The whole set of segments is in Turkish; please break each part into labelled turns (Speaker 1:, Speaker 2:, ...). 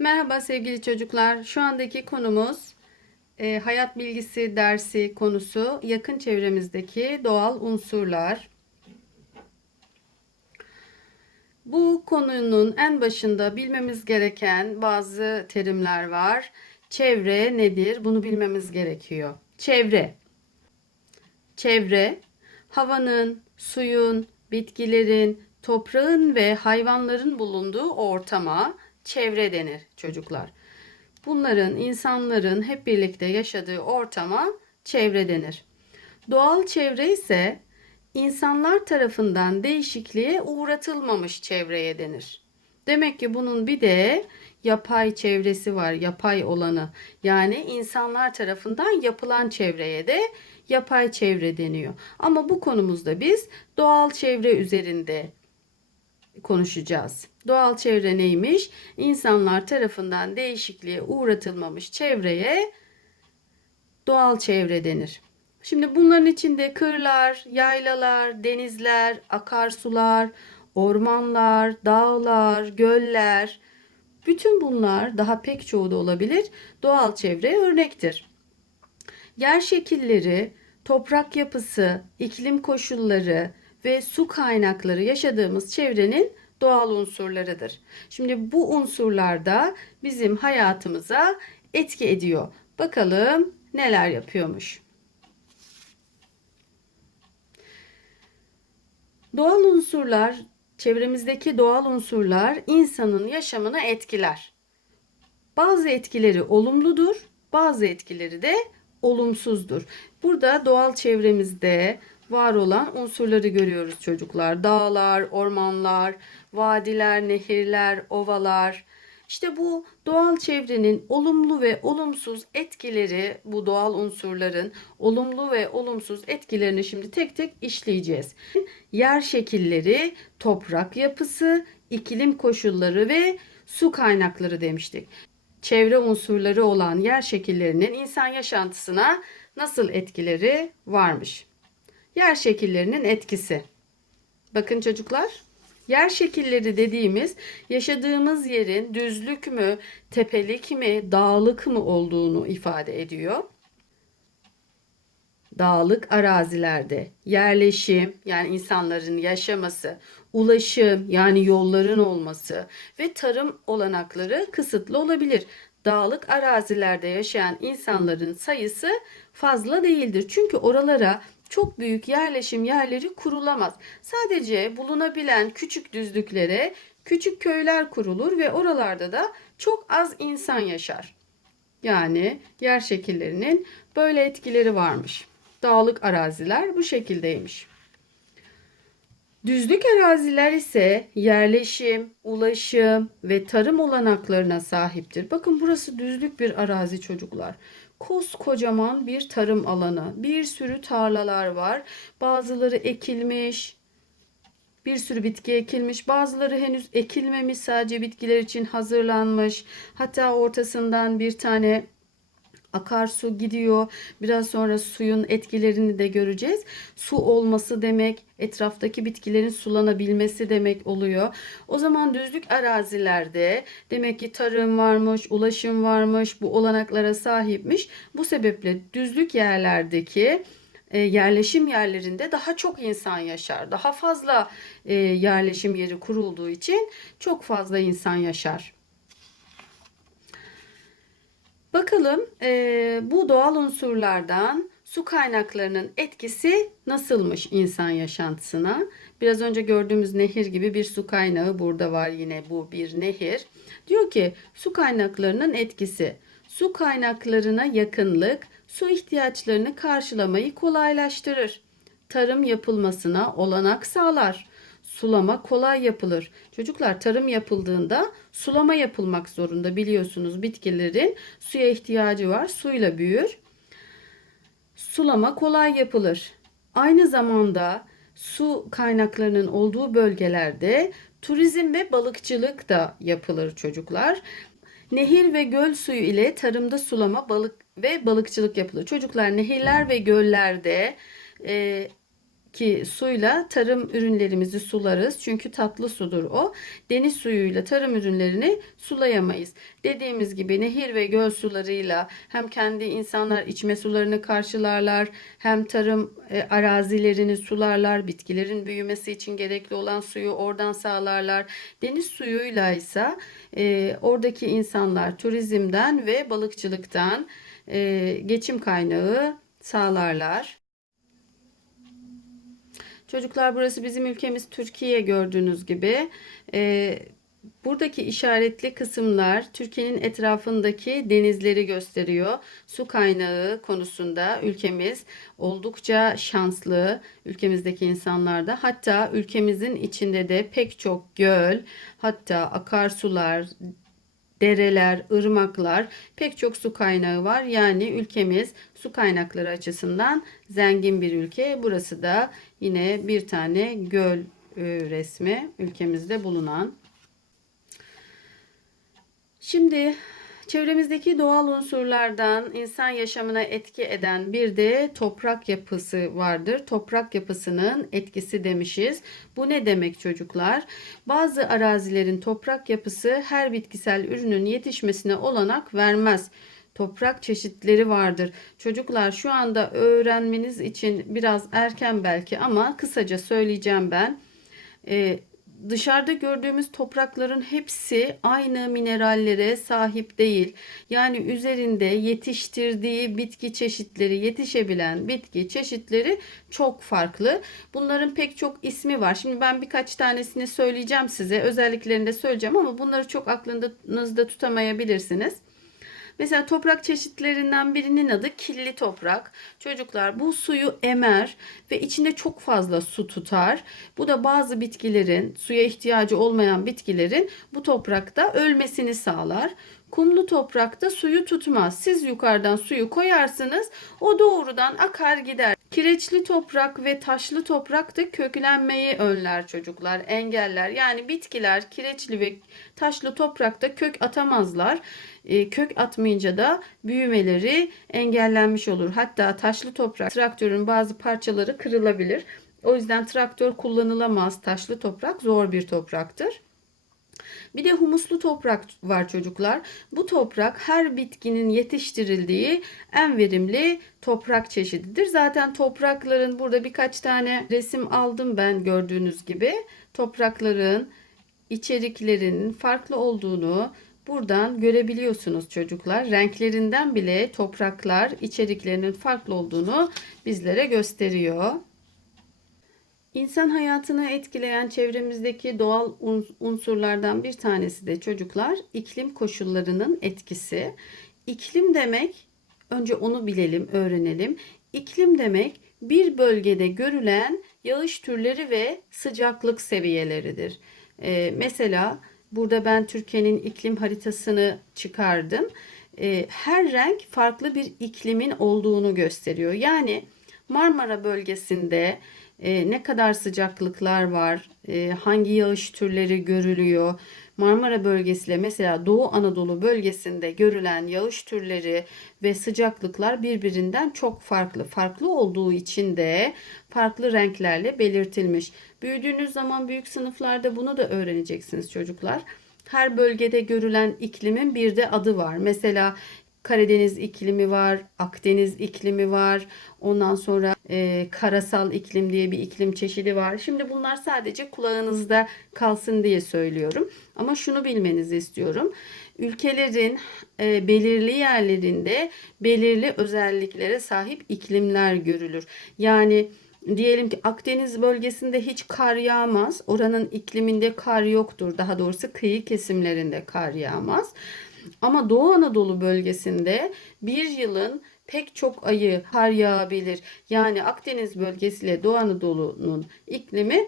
Speaker 1: Merhaba sevgili çocuklar. Şu andaki konumuz e, hayat bilgisi dersi konusu yakın çevremizdeki doğal unsurlar. Bu konunun en başında bilmemiz gereken bazı terimler var. Çevre nedir? Bunu bilmemiz gerekiyor. Çevre. Çevre, havanın, suyun, bitkilerin, toprağın ve hayvanların bulunduğu ortama çevre denir çocuklar. Bunların, insanların hep birlikte yaşadığı ortama çevre denir. Doğal çevre ise insanlar tarafından değişikliğe uğratılmamış çevreye denir. Demek ki bunun bir de yapay çevresi var, yapay olanı. Yani insanlar tarafından yapılan çevreye de yapay çevre deniyor. Ama bu konumuzda biz doğal çevre üzerinde konuşacağız. Doğal çevre neymiş? İnsanlar tarafından değişikliğe uğratılmamış çevreye doğal çevre denir. Şimdi bunların içinde kırlar, yaylalar, denizler, akarsular, ormanlar, dağlar, göller, bütün bunlar daha pek çoğu da olabilir doğal çevre örnektir. Yer şekilleri, toprak yapısı, iklim koşulları ve su kaynakları yaşadığımız çevrenin doğal unsurlarıdır. Şimdi bu unsurlar da bizim hayatımıza etki ediyor. Bakalım neler yapıyormuş. Doğal unsurlar, çevremizdeki doğal unsurlar insanın yaşamını etkiler. Bazı etkileri olumludur, bazı etkileri de olumsuzdur. Burada doğal çevremizde var olan unsurları görüyoruz çocuklar. Dağlar, ormanlar, vadiler, nehirler, ovalar. İşte bu doğal çevrenin olumlu ve olumsuz etkileri, bu doğal unsurların olumlu ve olumsuz etkilerini şimdi tek tek işleyeceğiz. Yer şekilleri, toprak yapısı, iklim koşulları ve su kaynakları demiştik. Çevre unsurları olan yer şekillerinin insan yaşantısına nasıl etkileri varmış? Yer şekillerinin etkisi. Bakın çocuklar, yer şekilleri dediğimiz yaşadığımız yerin düzlük mü, tepelik mi, dağlık mı olduğunu ifade ediyor. Dağlık arazilerde yerleşim yani insanların yaşaması, ulaşım yani yolların olması ve tarım olanakları kısıtlı olabilir. Dağlık arazilerde yaşayan insanların sayısı fazla değildir. Çünkü oralara çok büyük yerleşim yerleri kurulamaz. Sadece bulunabilen küçük düzlüklere küçük köyler kurulur ve oralarda da çok az insan yaşar. Yani yer şekillerinin böyle etkileri varmış. Dağlık araziler bu şekildeymiş. Düzlük araziler ise yerleşim, ulaşım ve tarım olanaklarına sahiptir. Bakın burası düzlük bir arazi çocuklar koskocaman bir tarım alanı. Bir sürü tarlalar var. Bazıları ekilmiş, bir sürü bitki ekilmiş. Bazıları henüz ekilmemiş, sadece bitkiler için hazırlanmış. Hatta ortasından bir tane akarsu gidiyor. Biraz sonra suyun etkilerini de göreceğiz. Su olması demek etraftaki bitkilerin sulanabilmesi demek oluyor. O zaman düzlük arazilerde demek ki tarım varmış, ulaşım varmış, bu olanaklara sahipmiş. Bu sebeple düzlük yerlerdeki e, yerleşim yerlerinde daha çok insan yaşar. Daha fazla e, yerleşim yeri kurulduğu için çok fazla insan yaşar. Bakalım e, bu doğal unsurlardan su kaynaklarının etkisi nasılmış insan yaşantısına? Biraz önce gördüğümüz nehir gibi bir su kaynağı burada var yine bu bir nehir. Diyor ki su kaynaklarının etkisi. Su kaynaklarına yakınlık su ihtiyaçlarını karşılamayı kolaylaştırır. Tarım yapılmasına olanak sağlar sulama kolay yapılır. Çocuklar tarım yapıldığında sulama yapılmak zorunda biliyorsunuz bitkilerin suya ihtiyacı var. Suyla büyür. Sulama kolay yapılır. Aynı zamanda su kaynaklarının olduğu bölgelerde turizm ve balıkçılık da yapılır çocuklar. Nehir ve göl suyu ile tarımda sulama, balık ve balıkçılık yapılır. Çocuklar nehirler ve göllerde e, ki suyla tarım ürünlerimizi sularız. Çünkü tatlı sudur o. Deniz suyuyla tarım ürünlerini sulayamayız. Dediğimiz gibi nehir ve göl sularıyla hem kendi insanlar içme sularını karşılarlar, hem tarım e, arazilerini sularlar, bitkilerin büyümesi için gerekli olan suyu oradan sağlarlar. Deniz suyuyla ise e, oradaki insanlar turizmden ve balıkçılıktan e, geçim kaynağı sağlarlar. Çocuklar burası bizim ülkemiz Türkiye gördüğünüz gibi. Ee, buradaki işaretli kısımlar Türkiye'nin etrafındaki denizleri gösteriyor. Su kaynağı konusunda ülkemiz oldukça şanslı. Ülkemizdeki insanlar da hatta ülkemizin içinde de pek çok göl, hatta akarsular, dereler, ırmaklar, pek çok su kaynağı var. Yani ülkemiz su kaynakları açısından zengin bir ülke. Burası da yine bir tane göl e, resmi ülkemizde bulunan. Şimdi çevremizdeki doğal unsurlardan insan yaşamına etki eden bir de toprak yapısı vardır. Toprak yapısının etkisi demişiz. Bu ne demek çocuklar? Bazı arazilerin toprak yapısı her bitkisel ürünün yetişmesine olanak vermez toprak çeşitleri vardır. Çocuklar şu anda öğrenmeniz için biraz erken belki ama kısaca söyleyeceğim ben. Ee, dışarıda gördüğümüz toprakların hepsi aynı minerallere sahip değil. Yani üzerinde yetiştirdiği bitki çeşitleri, yetişebilen bitki çeşitleri çok farklı. Bunların pek çok ismi var. Şimdi ben birkaç tanesini söyleyeceğim size. Özelliklerini de söyleyeceğim ama bunları çok aklınızda tutamayabilirsiniz. Mesela toprak çeşitlerinden birinin adı killi toprak. Çocuklar bu suyu emer ve içinde çok fazla su tutar. Bu da bazı bitkilerin, suya ihtiyacı olmayan bitkilerin bu toprakta ölmesini sağlar. Kumlu toprakta suyu tutmaz. Siz yukarıdan suyu koyarsınız, o doğrudan akar gider. Kireçli toprak ve taşlı toprak da köklenmeyi önler çocuklar, engeller. Yani bitkiler kireçli ve taşlı toprakta kök atamazlar. E, kök atmayınca da büyümeleri engellenmiş olur. Hatta taşlı toprak traktörün bazı parçaları kırılabilir. O yüzden traktör kullanılamaz. Taşlı toprak zor bir topraktır. Bir de humuslu toprak var çocuklar. Bu toprak her bitkinin yetiştirildiği en verimli toprak çeşididir. Zaten toprakların burada birkaç tane resim aldım ben gördüğünüz gibi. Toprakların içeriklerinin farklı olduğunu buradan görebiliyorsunuz çocuklar. Renklerinden bile topraklar içeriklerinin farklı olduğunu bizlere gösteriyor. İnsan hayatını etkileyen çevremizdeki doğal unsurlardan bir tanesi de çocuklar iklim koşullarının etkisi. İklim demek önce onu bilelim, öğrenelim. İklim demek bir bölgede görülen yağış türleri ve sıcaklık seviyeleridir. Ee, mesela burada ben Türkiye'nin iklim haritasını çıkardım. Ee, her renk farklı bir iklimin olduğunu gösteriyor. Yani Marmara bölgesinde e, ne kadar sıcaklıklar var, e, hangi yağış türleri görülüyor. Marmara bölgesiyle mesela Doğu Anadolu bölgesinde görülen yağış türleri ve sıcaklıklar birbirinden çok farklı. Farklı olduğu için de farklı renklerle belirtilmiş. Büyüdüğünüz zaman büyük sınıflarda bunu da öğreneceksiniz çocuklar. Her bölgede görülen iklimin bir de adı var. Mesela Karadeniz iklimi var, Akdeniz iklimi var. Ondan sonra e, karasal iklim diye bir iklim çeşidi var. Şimdi bunlar sadece kulağınızda kalsın diye söylüyorum. Ama şunu bilmenizi istiyorum. Ülkelerin e, belirli yerlerinde belirli özelliklere sahip iklimler görülür. Yani Diyelim ki Akdeniz bölgesinde hiç kar yağmaz. Oranın ikliminde kar yoktur. Daha doğrusu kıyı kesimlerinde kar yağmaz. Ama Doğu Anadolu bölgesinde bir yılın pek çok ayı kar yağabilir. Yani Akdeniz bölgesiyle Doğu Anadolu'nun iklimi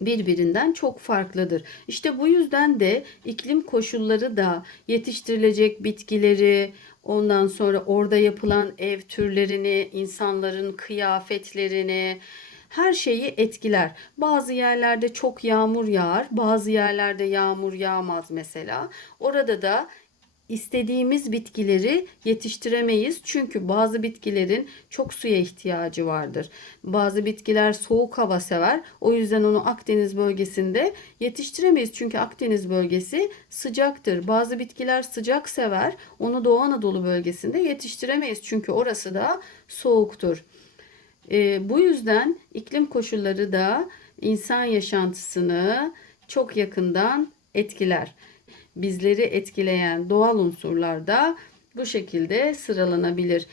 Speaker 1: birbirinden çok farklıdır. İşte bu yüzden de iklim koşulları da yetiştirilecek bitkileri, ondan sonra orada yapılan ev türlerini, insanların kıyafetlerini, her şeyi etkiler. Bazı yerlerde çok yağmur yağar, bazı yerlerde yağmur yağmaz mesela. Orada da istediğimiz bitkileri yetiştiremeyiz. Çünkü bazı bitkilerin çok suya ihtiyacı vardır. Bazı bitkiler soğuk hava sever. O yüzden onu Akdeniz bölgesinde yetiştiremeyiz. Çünkü Akdeniz bölgesi sıcaktır. Bazı bitkiler sıcak sever. Onu Doğu Anadolu bölgesinde yetiştiremeyiz. Çünkü orası da soğuktur. E, bu yüzden iklim koşulları da insan yaşantısını çok yakından etkiler. Bizleri etkileyen doğal unsurlar da bu şekilde sıralanabilir.